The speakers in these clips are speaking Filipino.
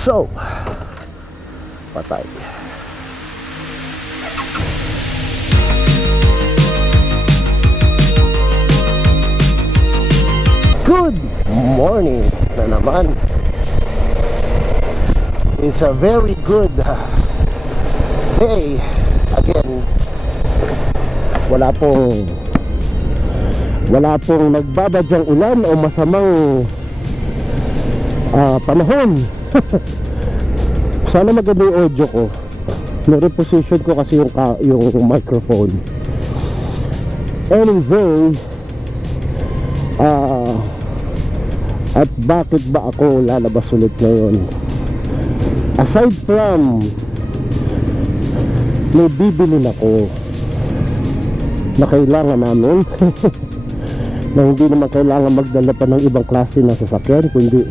So, patay. Good morning na naman. It's a very good day. Again, wala pong nagbabadyang ulan o masamang panahon. Sana maganda yung audio ko. Na-reposition ko kasi yung microphone. Anyway, at bakit ba ako lalabas ulit ngayon? Aside from may bibilin ako na kailangan namin na hindi naman kailangan magdala pa ng ibang klase ng sasakyan, kundi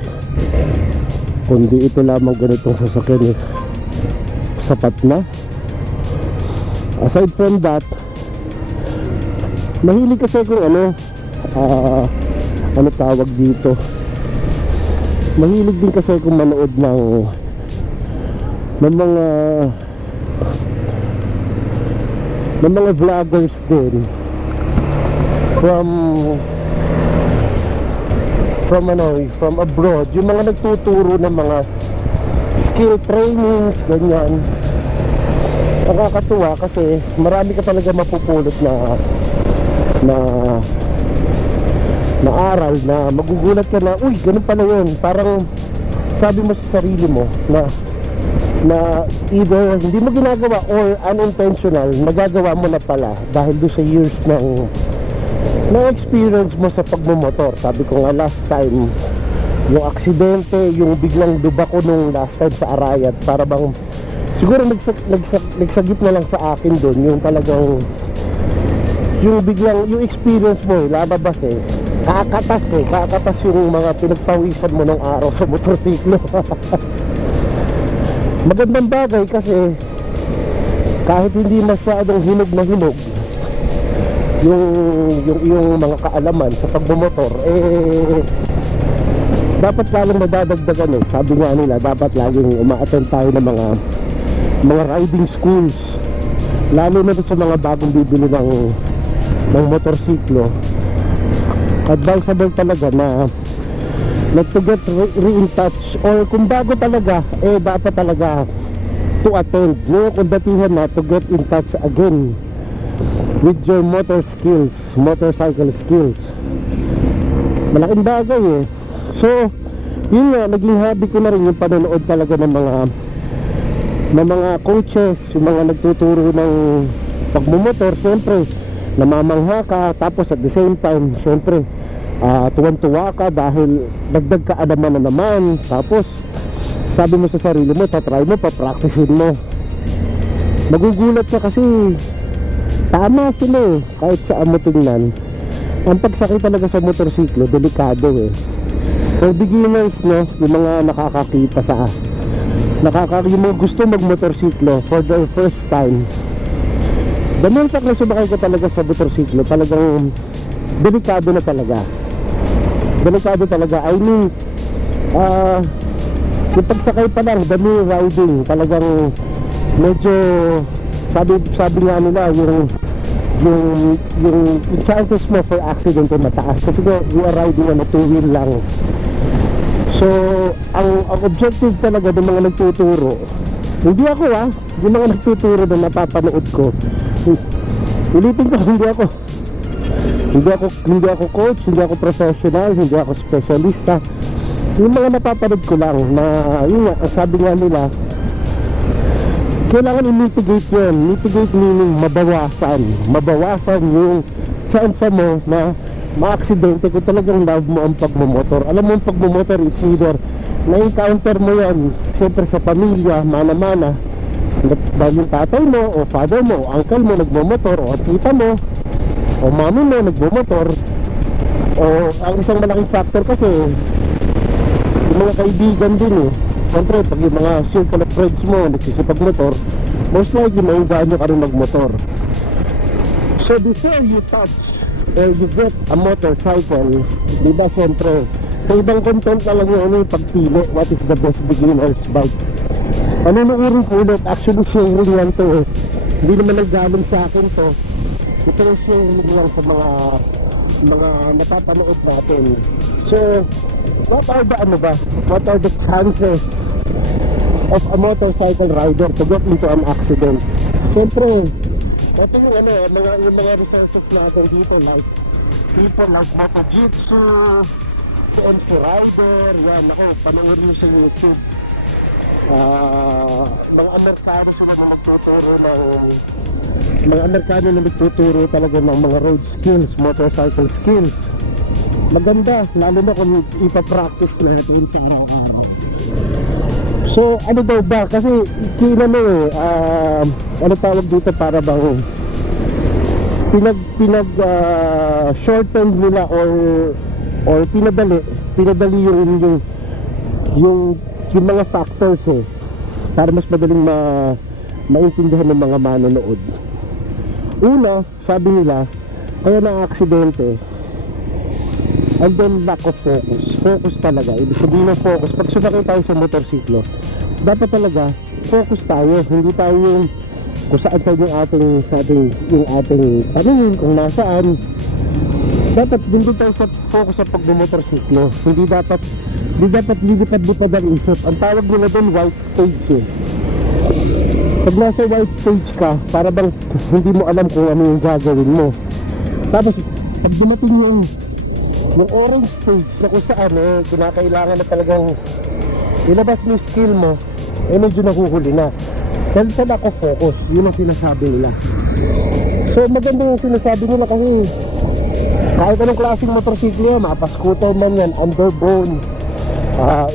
ito lamang ganitong sasakyan sapat na. Aside from that, mahilig kasi kung ano tawag dito, mahilig din kasi kung manood ng mga vloggers din from abroad, yung mga nagtuturo ng mga skill trainings, ganyan. Nakakatuwa kasi marami ka talaga mapupulot na aral na magugulat ka na, uy, ganun pala yun. Parang sabi mo sa sarili mo na either hindi mo ginagawa or unintentional, nagagawa mo na pala dahil doon sa years ng experience mo sa pagmumotor. Sabi ko nga last time, yung aksidente, yung biglang dubako nung last time sa Arayat, para bang siguro nagsagip na lang sa akin doon yung talagang yung biglang yung experience mo lalabas kakatas yung mga pinagpawisan mo ng araw sa motorsiklo. Magandang bagay kasi kahit hindi masyadong hinog na hinog yung mga kaalaman sa pagmumotor, dapat lalong madadagdagan. Sabi nga nila, dapat laging uma-attend tayo ng mga riding schools, lalo na sa mga bagong bibili ng motorsiklo. Advisable talaga na to get re-in touch, or kung bago talaga, dapat talaga to attend, kung datihan na, to get in touch again with your motorcycle skills. Malaking bagay So, yun nga, naging hobby ko na rin yung panonood talaga ng mga coaches, yung mga nagtuturo ng pagmumotor. Siyempre, namamangha ka, tapos at the same time, siyempre, tuwan-tuwa ka dahil dagdag kaalaman na naman. Tapos sabi mo sa sarili mo, tatry mo, papracticein mo. Magugulat ka kasi tama sila kahit saan mo tingnan. Ang pagsakay talaga sa motorsiklo, delikado for beginners, yung mga nakakakita yung mga gusto magmotorsiklo for their first time, the moment na sumakay ka talaga sa motorsiklo, talagang delikado na talaga. I mean, yung pagsakay pa lang, the mere riding, talagang medyo sabi nga nila, yung chances mo for accident ay mataas kasi we are riding on a two-wheel lang. So ang objective talaga ng mga nagtuturo, hindi ako yung mga nagtuturo na napapanood ko, ulitin ko, hindi ako coach, hindi ako professional, hindi ako specialista. Yung mga napapanood ko lang na yun nga, ang sabi nga nila, kailangan i-mitigate yun. Mitigate meaning mabawasan yung chance mo na ma-aksidente kung talagang love mo ang pagmumotor. Alam mo ang pagmumotor, it's either na-encounter mo yan siyempre sa pamilya, mana-mana, dahil yung tatay mo o father mo o uncle mo nagmumotor, o tita mo o mami mo nagmumotor, o ang isang malaking factor kasi yung mga kaibigan din siyempre pag yung mga circle of friends mo nagsisipag-motor, most likely mainggaan nyo ka rin magmotor. So before you touch or you get a motorcycle, diba siyempre Sa ibang content na lang yun, yung pagpili, what is the best beginner's bike. Panunuurin ko ulit, actually sharing lang to eh. Hindi naman naggaling sa akin to. Ito yung sharing lang sa mga napapanood natin. So, what are the chances of a motorcycle rider to get into an accident? Siyempre, ito yung mga resources natin dito, like people like Motojitsu, si MCRider, yan ako, panoorin mo sa YouTube. Mga Amerikano sila na nagtuturo talaga ng mga road skills, motorcycle skills. Maganda, lalo na kung ipapractice natin sa araw-araw. So, ano daw ba? Kasi, ano tawag dito, para bang shorten nila or pinadali yung mga factors eh, para mas madaling maintindihan ng mga manonood. Una, sabi nila, kaya na-aksidente, and then lack of focus talaga. Ibig sabihin ng focus, pag sumakay tayo sa motorsiklo, dapat talaga focus tayo, hindi tayo yung kung saan yung ating paningin, kung nasaan. Dapat din tayo sa focus sa pagbumotorsiklo. Hindi dapat lilipad-lipad ang isip. Ang tawag nila doon white stage eh. Pag nasa white stage ka, para bang hindi mo alam kung ano yung gagawin mo. Tapos pag dumating yung orange stage na kung saan kinakailangan na talagang ilabas mo yung skill mo, medyo nahuhuli na. Dahil sa lack of focus, yun ang sinasabi nila. So maganda yung sinasabi nila kasi kahit anong klaseng motorsiklo yan, mapa-scooter man yan, underbone,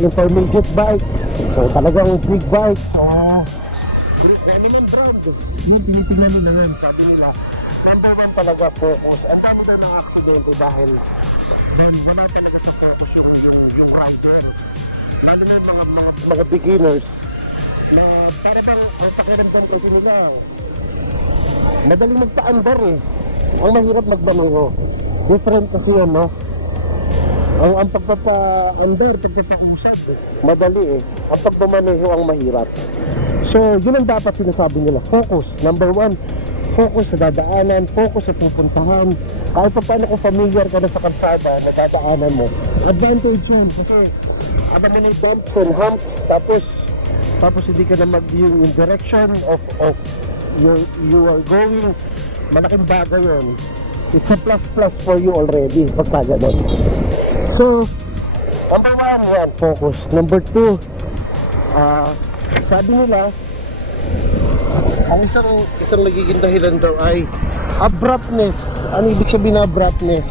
intermediate bike, so talagang big bikes, yung tinitingnan nila nga, sabi nila, number one talaga focus. Ang dami na ng aksidente dahil wala talaga sa focus yung rider. Lalo na yung mga beginners na para bang pakiramdam kasi nila madaling magpa-under eh. Ang mahirap magmaneho. Different kasi yan, no? Ang pagpapa-under, pagpapa-usap, madali eh. Ang pagmamaneho ang mahirap. So, yun ang dapat sinasabi nila. Focus. Number one, focus sa dadaanan, focus sa pupuntahan. Kahit pa paano kung familiar ka na sa kalsada na dadaanan mo, advantage yun. Kasi, alam mo na yung bumps and humps, tapos hindi ka na yung direction of you are going, malaking bagay yun. It's a plus for you already pagka ganun. So, number one, yan, focus. Number two, sabi nila, ang isang nagiging dahilan daw ay abruptness. Ano ibig sabihin na abruptness?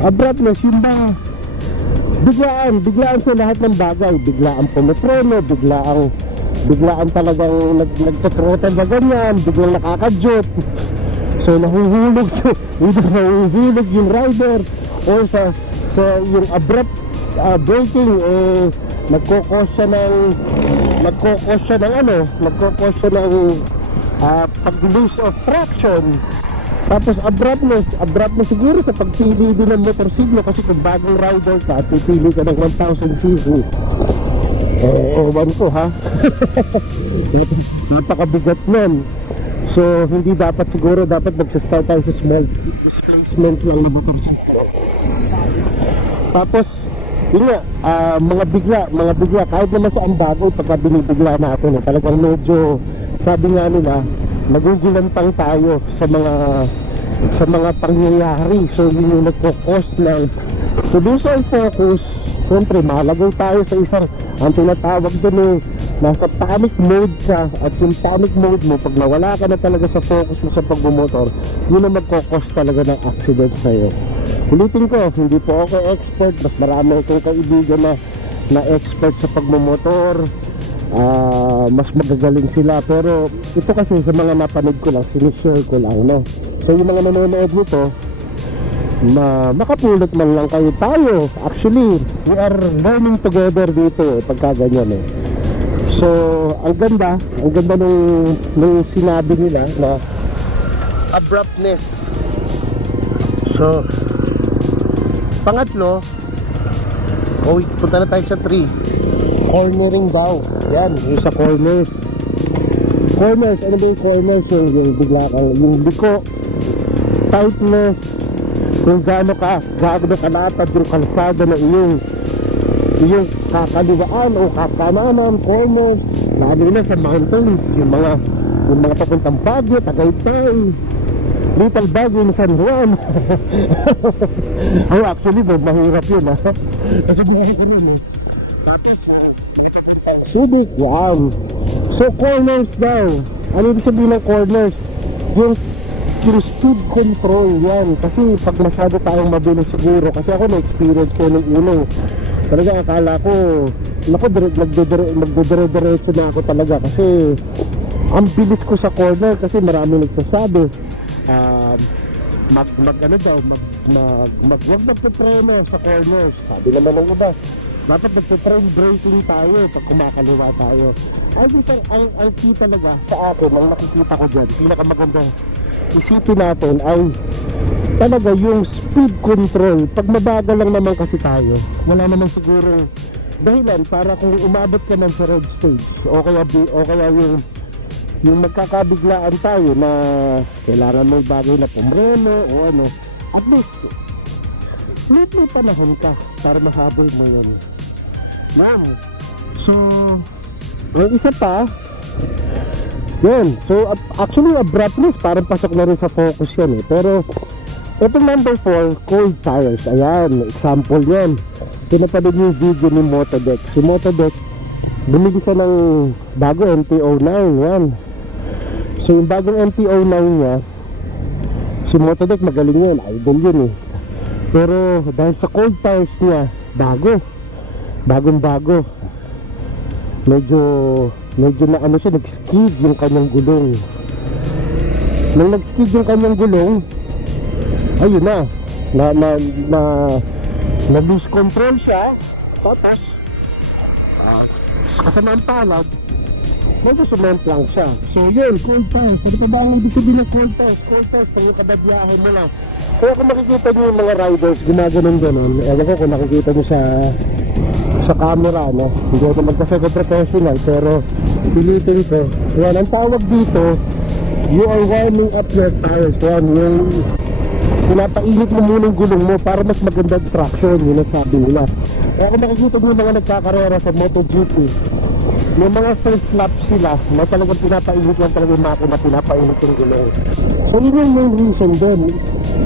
Abruptness, yun ba? Biglaan sa lahat ng bagay. Biglaan pumipreno, biglaan talagang nagtutrotan na ganyan, biglang nakakajot. So nahuhulog yung rider or sa yung abrupt braking nagkokos siya ng pag-lose of traction. Tapos abruptness siguro sa pagpili din ng motorsiklo, kasi kung bagong rider ka, pipili ka ng 1000cc. Ewan ko ha. Napakabigat nun. So hindi dapat magsa-start tayo sa small displacement lang na motorsiklo. Tapos yun nga, mga bigla kahit naman sa bago, pagka binibigla natin talagang medyo, sabi nga nila, nagugulantang tayo sa mga pangyayari. So yun yung nagkukos ng to lose our focus. Siyempre malagaw tayo sa isang, ang tinatawag doon nasa panic mode ka, at yung panic mode mo, pag nawala ka na talaga sa focus mo sa pagbumotor, yun ang magkukos talaga ng accident sa'yo. Ulitin ko, hindi po ako expert, mas marami akong kaibigan na expert sa pagmumotor, mas magagaling sila, pero ito kasi sa mga napanood ko lang, sinishare ko lang, no? So yung mga nanonood nito, makapulot man lang tayo. Actually, we are learning together dito pagka ganyan eh. So ang ganda nung sinabi nila na abruptness. So pangatlo, Oh, punta na tayo sa 3. Cornering daw. Yan, yung sa corners. Corners, ano ba yung corners? Yung bigla kang, yung liko, tightness, kung gaano kalatad yung kalsada na iyong kakaliwaan o kakananan, corners, lalo na sa mountains, yung mga papuntang Baguio, Tagaytay, Little Baguio na San Juan. Ay, actually, mahirap yun, ha? Kasi buhay ko rin, eh. Sudik, yan. So, corners daw. Ano ibig sabihin ng corners? Yung speed control, yan. Kasi pag masyado tayong mabilis siguro, kasi ako na-experience ko nung unang, talaga akala ko, naku, nagdodire-diretso na ako talaga. Kasi, ang bilis ko sa corner, kasi marami nagsasabi, wag magpipreno sa corners. Sabi naman ng iba, dapat nagpipreno braking tayo pag kumakaliwa tayo. Ay, ang key talaga sa akin, ang nakikita ko dyan, pinakamaganda isipin natin ay talaga yung speed control. Pag mabagal lang naman kasi tayo, wala naman siguro dahilan para kung umabot ka ng sa red stage o kaya yung magkakabiglaan tayo na kailangan mo bagay na pumreno o ano, at least may panahon ka para mahabol mo yan. Wow. So, yung isa pa yun, so actually abruptness parang pasok na rin sa focus yan, eh. Pero itong number 4, cold tires. Ayan, example yan. Pinapanood yung video ni Motodeck. Si Motodeck, bumili siya ng bago MT-09. Yan. So yung bagong MT-09 niya, si Motodeck magaling yun, idol yun, eh. Pero dahil sa cold tires niya, bagong bago, medyo na ano siya, nag-skid yung kanyang gulong. Nang nag-skid yung kanyang gulong, ayun na lose control siya. Tapos kasama ang palad, medyo sumemplang siya. So yun, cold tires. Ano pa ba ang ibig sabihin ng cold tires? Cold tires, pag yung kabadyahan mo lang. Kaya kung makikita nyo yung mga riders gumaganon-ganon, ewan ko kung nakikita nyo sa camera, no? Hindi ako magkasya professional, pero pilitin ko. Yan, ang tawag dito, you are warming up your tires. Yan, yung pinapainit mo muna yung gulong mo para mas magandang traction, yun ang sabi nila. Kaya kung makikita mo yung mga nagkakarera sa MotoGP, may mga first lap sila na talagang pinapainit lang talaga yung makina, pinapainit yung gulong. So yun yung main reason doon.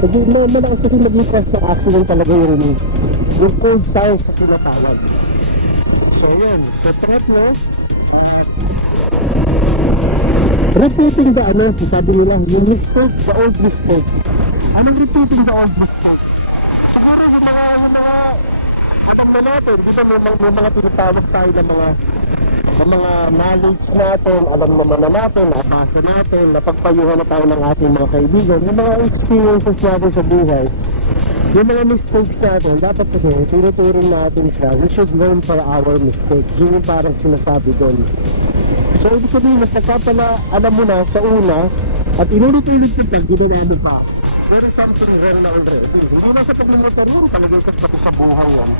Kasi malakas kasi maging cause ng accident talaga yung cold tires na tinatawag. So yun, so threat mo, repeating the sabi nila, yung mistake, the old mistake. Anong repeating the old mistake? Siguro yung mga natin, di ba may mga tinatawag tayo ng mga knowledge natin, alam naman na natin, nabasa natin, napagpayuhan na tayo ng ating mga kaibigan, yung mga experiences natin sa buhay, yung mga mistakes natin, dapat kasi tinuturing natin siya, we should learn for our mistakes. Yun yung parang sinasabi doon. So ibig sabihin, pagka pala alam mo na sa una, at inulit-ulit yung pag ginawa mo pa, there is something wrong na already. Hindi na sa pagmumotor mo, talagang kasi pati sa buhay yan.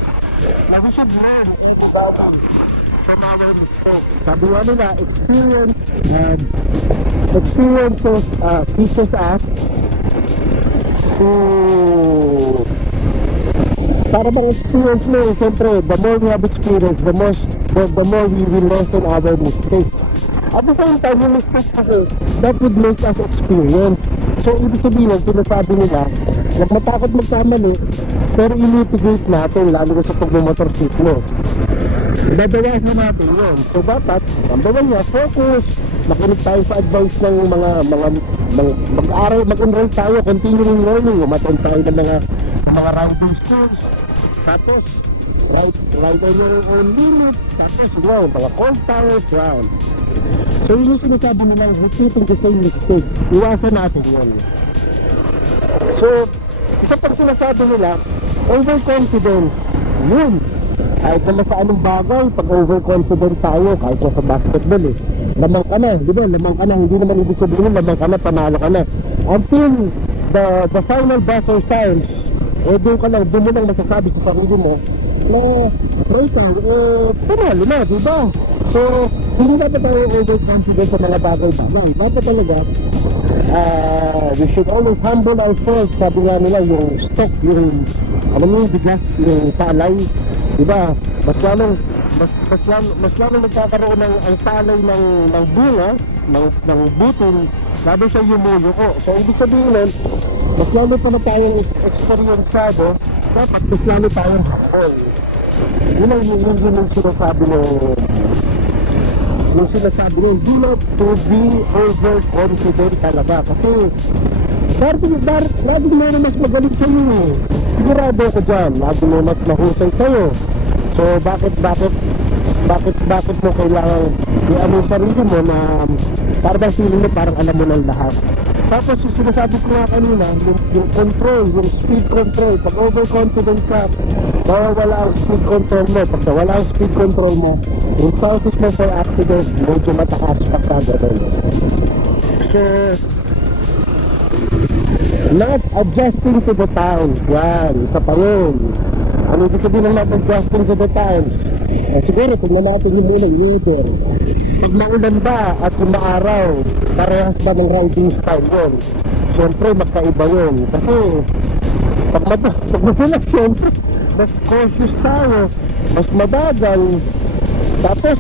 We should learn from our mistakes. Sabi nga nila, experiences teaches us to, para bang experience mo, siyempre, the more we have experience, the more we will lessen our mistakes. At the same time, yung mistakes kasi, that would make us experience. So, ibig sabihin, sinasabi nila, huwag matakot magkamali, pero i-mitigate natin, lalo na sa pagmumotorsiklo. Babawasan natin yun. So, dapat, number one niya, focus. Makinig tayo sa advice ng mag-aral, mag-enroll tayo, continuing learning, umattend tayo ng mga riding schools. Tapos, ride on your own limits. Tapos, yun, mga cold tires, yan. So, yun yung sinasabi nila, repeating the same mistake. Iwasan natin yun. So, isa pang sinasabi nila, overconfidence. Yun. Kahit naman sa anong bagay, pag overconfident tayo, kahit na sa basketball, lamang ka na, di ba? Lamang ka na, hindi naman ibig sabihin, lamang ka na, panalo ka na. Until the final buzzer sounds, doon mo lang masasabi sa sarili mo na right now, panalo na, diba? So, hindi dapat tayo overconfident sa mga bagay-bagay. Dapat talaga, we should always humble ourselves. Sabi nga nila, yung stock, yung, alam mo yung bigas, yung palay, diba? Mas lalong nagkakaroon ng ang palay ng bunga, ng butil, lalo siya yumuyuko. So, ibig sabihin nun, mas lalo pa na tayong experienceado, dapat mas lalo tayong humble. Yun ang sinasabi nung do not to be overconfident talaga. Kasi laging meron mas magaling sa iyo eh. Sigurado ko dyan, laging may mas mahusay sa iyo. So bakit mo kailangan i-ano yung sarili mo na parang feeling mo parang alam mo ng lahat. Tapos yung sinasabi ko nga kanina, yung control, yung speed control, pag overconfident ka, mawawala ang speed control mo. Pag nawala ang speed control mo, yung chances mo for accident, medyo matakas pagka gano'n. So, not adjusting to the times, yan, isa pa yun. Ano ibig sabihin ng not adjusting to the times? Siguro, kung natin yung muna weather. Pag maulan ba at kung maaraw, parehas ba ng riding style yun? Siyempre, magkaiba yun. Kasi, pag mabulag, siyempre, mas cautious tayo, mas mabagal. Tapos,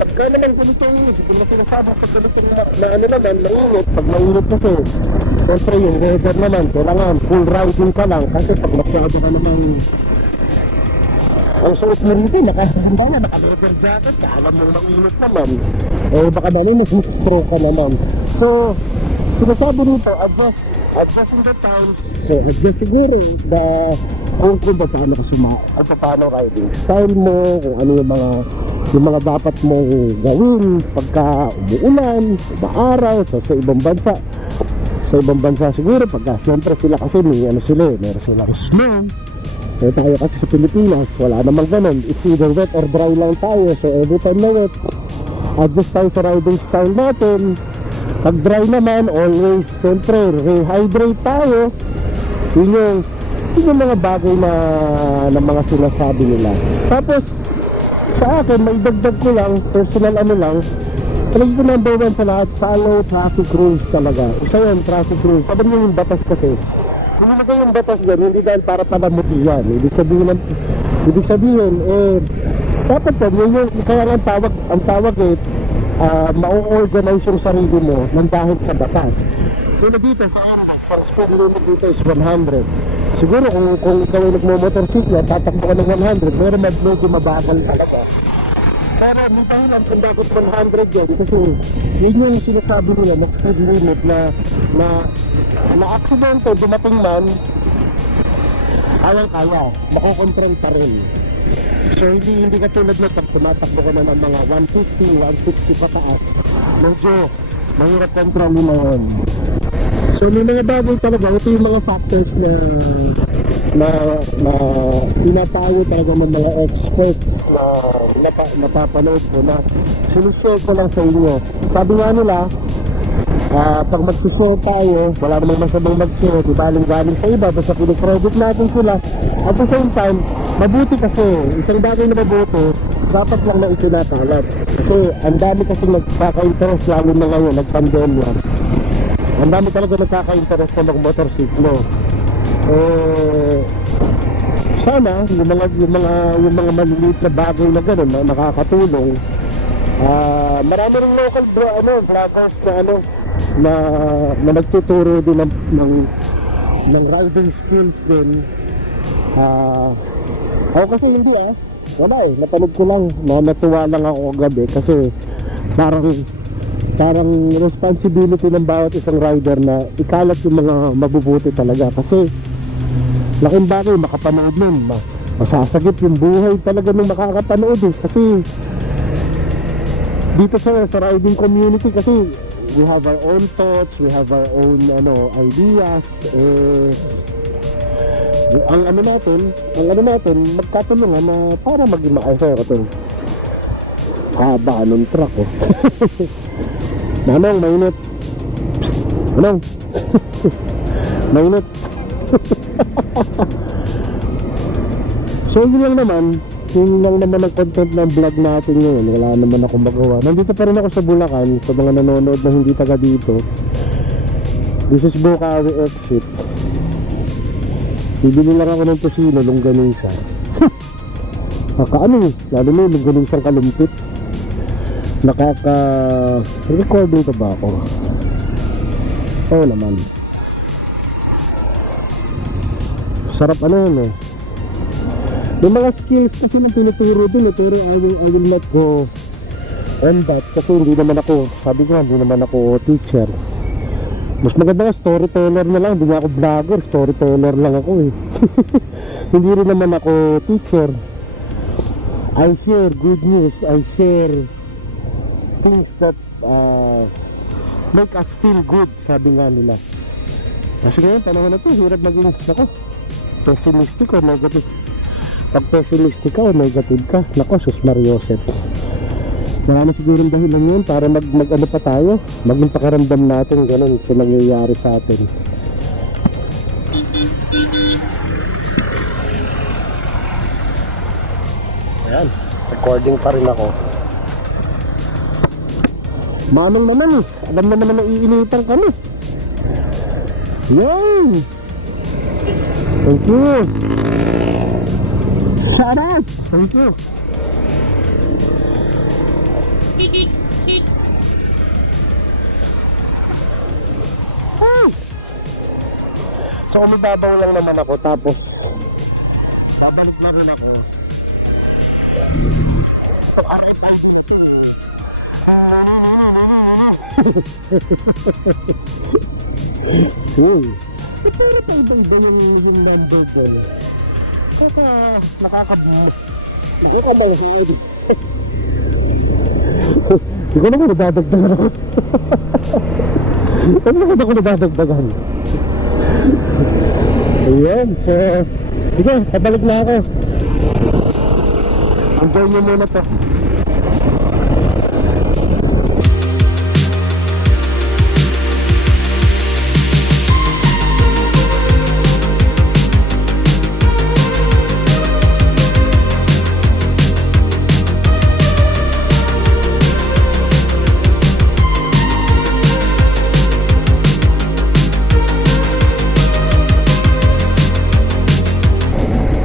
pagka naman ganito yung init, kung sinasabi pag ganito na ano naman, mainit, pag mainit kasi, siyempre yung weather naman, kailangan full riding ka lang, kasi pag masyado ka naman, ang suot mo rito, nakahanda na, naka-leather jacket ka, alam mo mainit naman, baka naman mag-stroke ka naman. So, sinasabi rito, adjusting the times, so adjust siguro kung paano ka paano riding style mo, kung ano yung mga dapat mong gawin pagka umuulan, maaraw, so sa ibang bansa siguro pagka siyempre sila kasi meron silang snow. Tayo kasi sa Pilipinas wala namang ganun, it's either wet or dry lang tayo, so every time na wet, adjust tayo sa riding style natin. Pag dry naman, always siyempre rehydrate tayo. Yun yung mga bagay na mga sinasabi nila. Tapos sa akin, may dagdag ko lang, personal talagang ko number one sa lahat, follow traffic rules talaga. Isa yun, traffic rules. Sabi nyo yung batas kasi, kung nilagay yung batas dyan, hindi dahil para palamuti yan. Ibig sabihin, dapat yan, kaya nga ang tawag ma-organize yung sarili mo ng dahil sa batas. Kung dito sa aeronaut, pang speed limit dito is 100. Siguro kung ikaw ay nagmo-motorsiklo, tatakbo ka ng 100, pero medyo mabagal talaga. Pero may dahilan kung bakit 100 yan, kasi yun yung sinasabi nila na speed limit na aksidente, dumating man, kayang-kaya, makokontrol pa rin. So hindi katulad na pag tumatakbo ka na ng mga 150, 160 pataas, medyo mahirap kontrolin na yun. So may mga bagay talaga, ito yung mga factors na tinatayo talaga ng mga experts na napapanood ko, na sinishare ko lang sa inyo. Sabi nga nila, pag mag-share tayo, wala namang masamang mag-share, di galing sa iba, basta pinag-credit natin sila. At the same time, mabuti kasi, isang bagay na mabuti, dapat lang na itinatalat. Kasi ang dami kasi nagkaka-interest, lalo na ngayon, nag-pandemya. Ang dami talaga nagkaka-interest na mag-motorsiklo. Sana yung mga maliliit na bagay na gano'n na nakakatulong. Marami ring local vloggers na nagtuturo din ng riding skills din. Ako kasi hindi wala napanood ko lang, natuwa lang ako kagabi kasi parang responsibility ng bawat isang rider na ikalat yung mga mabubuti talaga, kasi laking bagay makapanood nun, masasagip yung buhay talaga ng makakapanood kasi dito sa riding community, kasi we have our own thoughts, we have our own ideas. Ang ano natin magkatulungan na para maging maayos. Ito haba ng truck Manong, mainit. Manong mainit. So yun lang naman ang content ng vlog natin ngayon. Wala naman ako magawa. Nandito pa rin ako sa Bulacan. Sa mga nanonood na hindi taga dito, this is Bukawi exit. Bibili lang ako ng tosino, longganisa. Kakaano, lalo na yung longganisang kalumpit. Recording pa ba ako? Oo naman. Sarap yun eh. May mga skills kasi na tinuturo dun eh, pero I will not go on that kasi hindi naman ako, sabi ko hindi naman ako teacher. Mas maganda nga storyteller na lang, hindi nga ako vlogger, storyteller lang ako eh. Hindi rin naman ako teacher. I share good news, I share things that make us feel good, sabi nga nila. Kasi ngayon, panahon na to, hirap maging pessimistic or negative. Pag pessimistic ka o negative ka, nako, sus Mariosep. Marami sigurong dahilan yun para mag-ano pa tayo, maging pakaramdam natin ganun sa nangyayari sa atin. Ayan, recording pa rin ako. Manong naman, alam naman na naiinitan kami. Yan. Thank you. Sarap. Thank you. So umibabaw lang naman ako, tapos babalik na rin ako. Uy, pero pa iba-iba yung number ko. Nakakabot. Hindi ko mahihid. Hindi ko naman nadadagdagan ako. Kasi naman ako nadadagdagan. Ayan, so sige, pabalik na ako. Enjoy nyo muna to.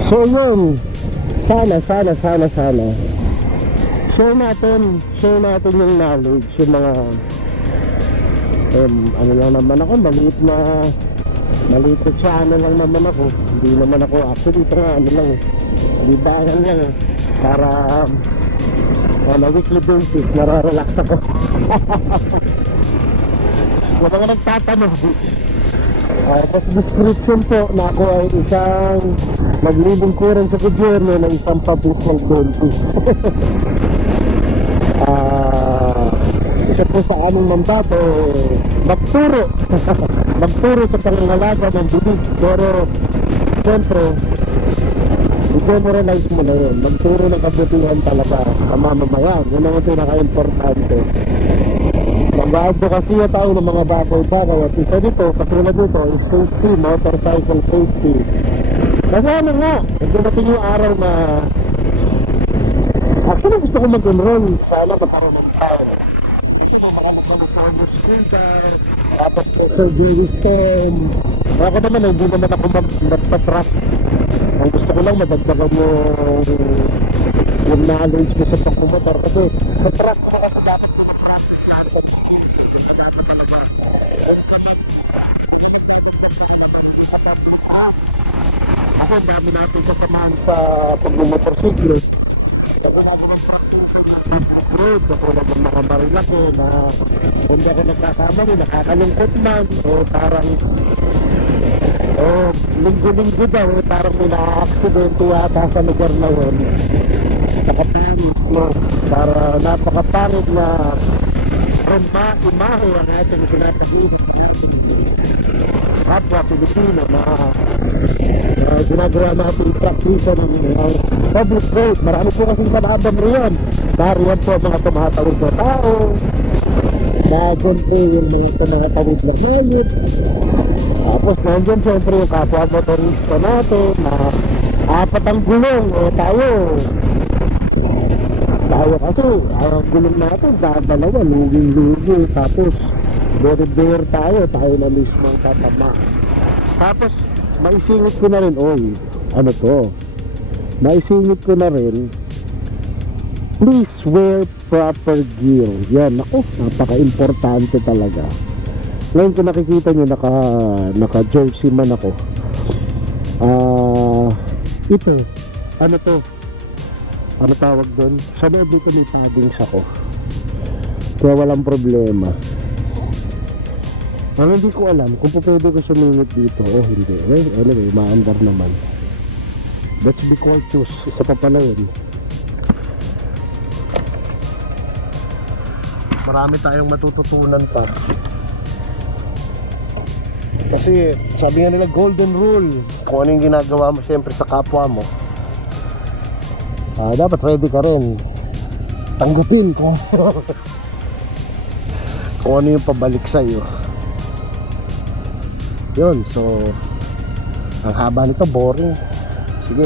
So yun, sana share natin yung knowledge, yung mga ano lang naman ako, maliit na channel lang naman ako, hindi naman ako, actually ito nga ano lang, libangan lang para on a weekly basis nararelax ako. Yung mga nagtatanong, tapos description po na ako ay isang naglilingkuran sa gobyerno ng isang public ng dentist. Isa po sa aming mandato magturo sa pangangalaga ng bibig, pero siyempre i-generalize mo na yun, magturo ng kabutihan talaga sa mamamayan. Yun ang pinaka-importante. Mag-advocacy na tayo ng mga bagay-bagay, at isa dito, katulad dito is safety, motorcycle safety. Kasi ano nga, dumating yung araw na actually gusto ko mag-enroll, sana magkaroon ng tao. Gusto ko magkaroon scooter, tapos surgery stem. Ako naman, hindi naman ako magpa-trap. Ang gusto ko lang madagdagan yung knowledge mo sa pagkumotor, kasi sa truck mo kasi dapat kasi dami natin kasamahan sa pagmumotorsiklo. Katulad ng mga marilaki na kung di ako nagkakamali, nakakalungkot man o parang linggo-linggo daw parang may na-accidente yata sa lugar na yun. Nakapangit mo, para napakapangit na imahe ang ating pinatagihan ng ating kapwa Pilipino na ginagawa natin praktisa ng public road. Marami po kasing kanabang riyan. Dariyan po mga tumatawid na tao, dyan po yung mga tumatawid na hayop. Tapos nandyan siyempre yung kapwa motorista natin na apat ang gulong, tayo kasi ang gulong natin dalawa, luging-lugi, tapos very tayo na mismo ang tatama. Tapos maisingit ko na rin, maisingit ko na rin, please wear proper gear. Yan, ako, napaka-importante talaga. Ngayon kung nakikita nyo, naka-jersey man ako. Ito, ano tawag doon? Sa loob dito may paddings ako. Kaya walang problema. Hindi ko alam kung pwede ko sumingit dito o hindi. Anyway, maandar naman. Let's be cautious. Isa pa pala yun. Marami tayong matututunan pa. Kasi sabi nga nila golden rule, kung ano yung ginagawa mo siyempre sa kapwa mo, dapat ready ka rin tanggapin kung ano yung pabalik sa'yo. Yun, so ang haba nito, boring. Sige,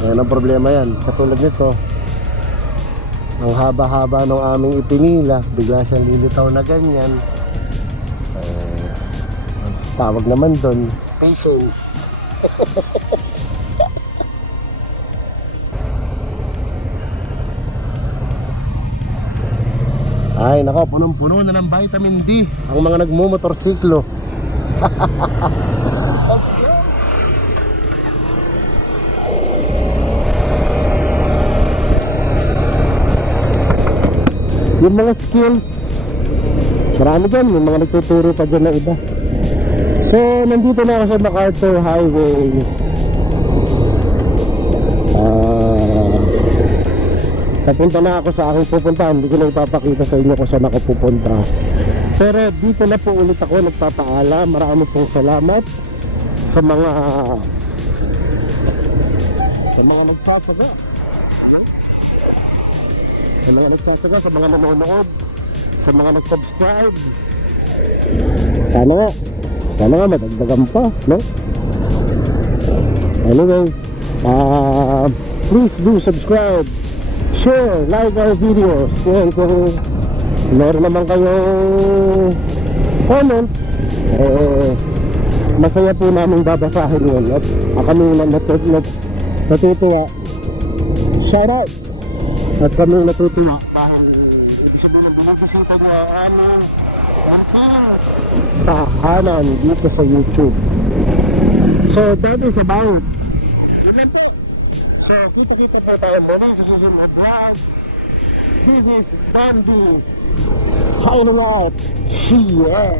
yan ang problema yan. Katulad nito, ang haba-haba ng aming ipinila, bigla siyang lilitaw na ganyan. Tawag naman doon, patience. Ay nako, punong-puno na ng vitamin D ang mga nagmumotorsiklo. Yung mga skills, marami dyan, yung mga nagtuturo pa dyan na iba. So, nandito na ako sa MacArthur Highway. Papunta na ako sa aking pupuntahan. Hindi ko na ipapakita sa inyo kung saan ako pupunta. Pero dito na po ulit ako nagpapaalam. Marami pong salamat sa mga nagtataga. Sa mga nanonood, sa mga nag-subscribe. Sana nga madagdagan pa, no? Anyway, please do subscribe, share, like our videos. Yan, kung meron naman kayong comments, masaya po namin babasahin yun. At kami natutuwa. Shout out! At kami natutuwa dahil ibig sabihin ng binabasita niyo ang aming tahanan dito sa YouTube. So that is about. So kita-kita po tayo muli sa susunod vlog. This is Dandy signing out. Yeah.